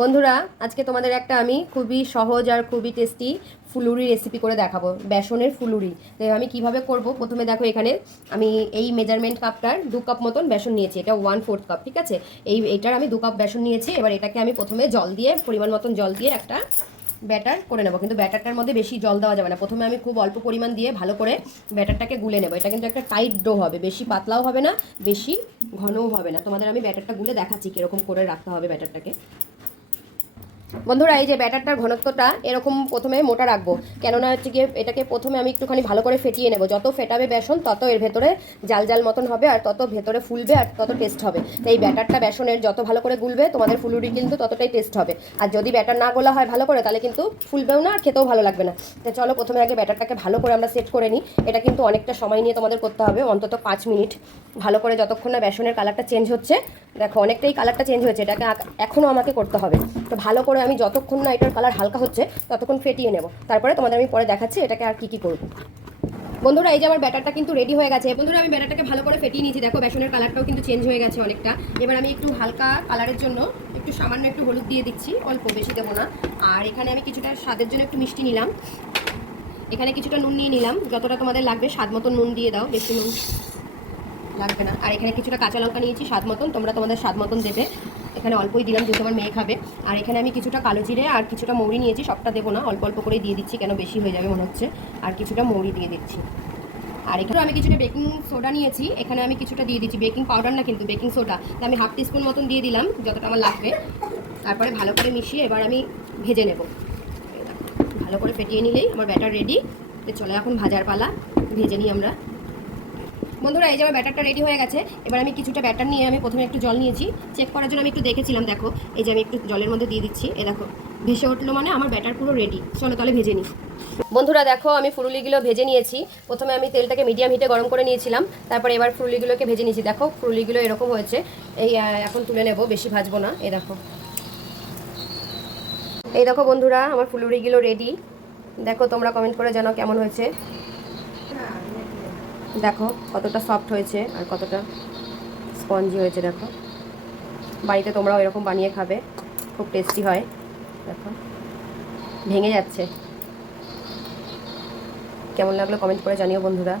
বন্ধুরা, আজকে তোমাদের একটা আমি খুবই সহজ আর খুবই টেস্টি ফুলুরি রেসিপি করে দেখাবো। বেসনের ফুলুরি তো আমি কিভাবে করব, প্রথমে দেখো এখানে আমি এই মেজারমেন্ট কাপটার 2 কাপ মতন বেসন নিয়েছি। এটা 1/4 কাপ, ঠিক আছে। এইটার আমি 2 কাপ বেসন নিয়েছি। এবার এটাকে আমি প্রথমে জল দিয়ে, পরিমাণ মতন জল দিয়ে একটা ব্যাটার করে নেবো। কিন্তু ব্যাটারটার মধ্যে বেশি জল দেওয়া যাবে না। প্রথমে আমি খুব অল্প পরিমাণ দিয়ে ভালো করে ব্যাটারটাকে গুলে নেবো। এটা কিন্তু একটা টাইট ডো হবে, বেশি পাতলাও হবে না, বেশি ঘনও হবে না। তোমাদের আমি ব্যাটারটা গুলে দেখাচ্ছি কীরকম করে রাখতে হবে ব্যাটারটাকে। বন্ধুরা, এই যে ব্যাটারটার ঘনত্বটা এরকম প্রথমে মোটা রাখবো, কেননা হচ্ছে গিয়ে এটাকে প্রথমে আমি একটুখানি ভালো করে ফেটিয়ে নেবো। যত ফেটাবে বেসন তত এর ভেতরে জাল জাল মতন হবে, আর তত ভেতরে ফুলবে, আর তত টেস্ট হবে। তাই এই ব্যাটারটা বেসনের যত ভালো করে গুলবে তোমাদের ফুলুরি কিন্তু ততটাই টেস্ট হবে। আর যদি ব্যাটার না গোলা হয় ভালো করে, তাহলে কিন্তু ফুলবেও না আর খেতেও ভালো লাগবে না। তো চলো প্রথমে আগে ব্যাটারটাকে ভালো করে আমরা সেট করে নিই। এটা কিন্তু অনেকটা সময় নিয়ে তোমাদের করতে হবে, অন্তত 5 মিনিট ভালো করে, যতক্ষণ না বেসনের কালারটা চেঞ্জ হচ্ছে। দেখো অনেকটাই কালারটা চেঞ্জ হয়েছে, এটাকে এখনও আমাকে করতে হবে। তো ভালো করে আমি যতক্ষণ না এটার কালার হালকা হচ্ছে ততক্ষণ ফেটিয়ে নেব। তারপরে তোমাদের আমি পরে দেখাচ্ছি এটাকে আর কি করব। বন্ধুরা, এই যে আমার ব্যাটারটা কিন্তু রেডি হয়ে গেছে। বন্ধুরা, আমি ব্যাটারটাকে ভালো করে ফেটিয়ে নিয়েছি। দেখো বেসনের কালারটাও কিন্তু চেঞ্জ হয়ে গেছে অনেকটা। এবার আমি একটু হালকা কালারের জন্য একটু সামান্য একটু হলুদ দিয়ে দিচ্ছি, অল্প, বেশি দেবো না। আর এখানে আমি কিছুটা স্বাদের জন্য একটু মিষ্টি নিলাম। এখানে কিছুটা নুন নিয়ে নিলাম, যতটা তোমাদের লাগবে স্বাদ মতন নুন দিয়ে দাও, বেশি নুন লাগবে না। আর এখানে কিছুটা কাঁচা লঙ্কা নিয়েছি স্বাদ মতন, তোমরা তোমাদের স্বাদ মতন দেবে। এখানে অল্পই দিলাম যেহেতু আমার মেয়ে খাবে। আর এখানে আমি কিছুটা কালো জিরে আর কিছুটা মৌরি নিয়েছি, সবটা দেবো না, অল্প অল্প করেই দিয়ে দিচ্ছি, কেন বেশি হয়ে যাবে মনে হচ্ছে। আর কিছুটা মৌরি দিয়ে দিচ্ছি। আর এখানে আমি কিছুটা বেকিং সোডা নিয়েছি, এখানে আমি কিছুটা দিয়ে দিচ্ছি, বেকিং পাউডার না কিন্তু বেকিং সোডা। তো আমি হাফ টিস্পুন মতন দিয়ে দিলাম, যতটা আমার লাগবে। তারপরে ভালো করে মিশিয়ে এবার আমি ভেজে নেব। ভালো করে ফেটিয়ে নিলেই আমার ব্যাটার রেডি। তো চলে এখন ভাজার পালা, ভেজে নিই আমরা। বন্ধুরা, এই যে আমার ব্যাটারটা রেডি হয়ে গেছে। এবার আমি কিছুটা ব্যাটার নিয়ে আমি প্রথমে একটু জল নিয়েছি, চেক করার জন্য আমি একটু দেখেছিলাম। দেখো এই যে আমি একটু জলের মধ্যে দিয়ে দিচ্ছি, এ দেখো ভেসে উঠলো, মানে আমার ব্যাটার পুরো রেডি। চলো তাহলে ভেজে নিই। বন্ধুরা দেখো, আমি ফুলুরিগুলো ভেজে নিয়েছি। প্রথমে আমি তেলটাকে মিডিয়াম হিটে গরম করে নিয়েছিলাম, তারপর এবার ফুলুরিগুলোকে ভেজে নিয়েছি। দেখো ফুলুরিগুলো এরকম হয়েছে। এই এখন তুলে নেব, বেশি ভাজবো না। এই দেখো, এই দেখো বন্ধুরা, আমার ফুলুরিগুলো রেডি। দেখো তোমরা কমেন্ট করে জানাও কেমন হয়েছে। দেখো কতটা সফট হয়েছে আর কতটা স্পঞ্জি হয়েছে। দেখো বাড়িতে তোমরাও এরকম বানিয়ে খাবে, খুব টেস্টি হয়। দেখো ভেঙে যাচ্ছে। কেমন লাগলো কমেন্ট করে জানিও বন্ধুরা।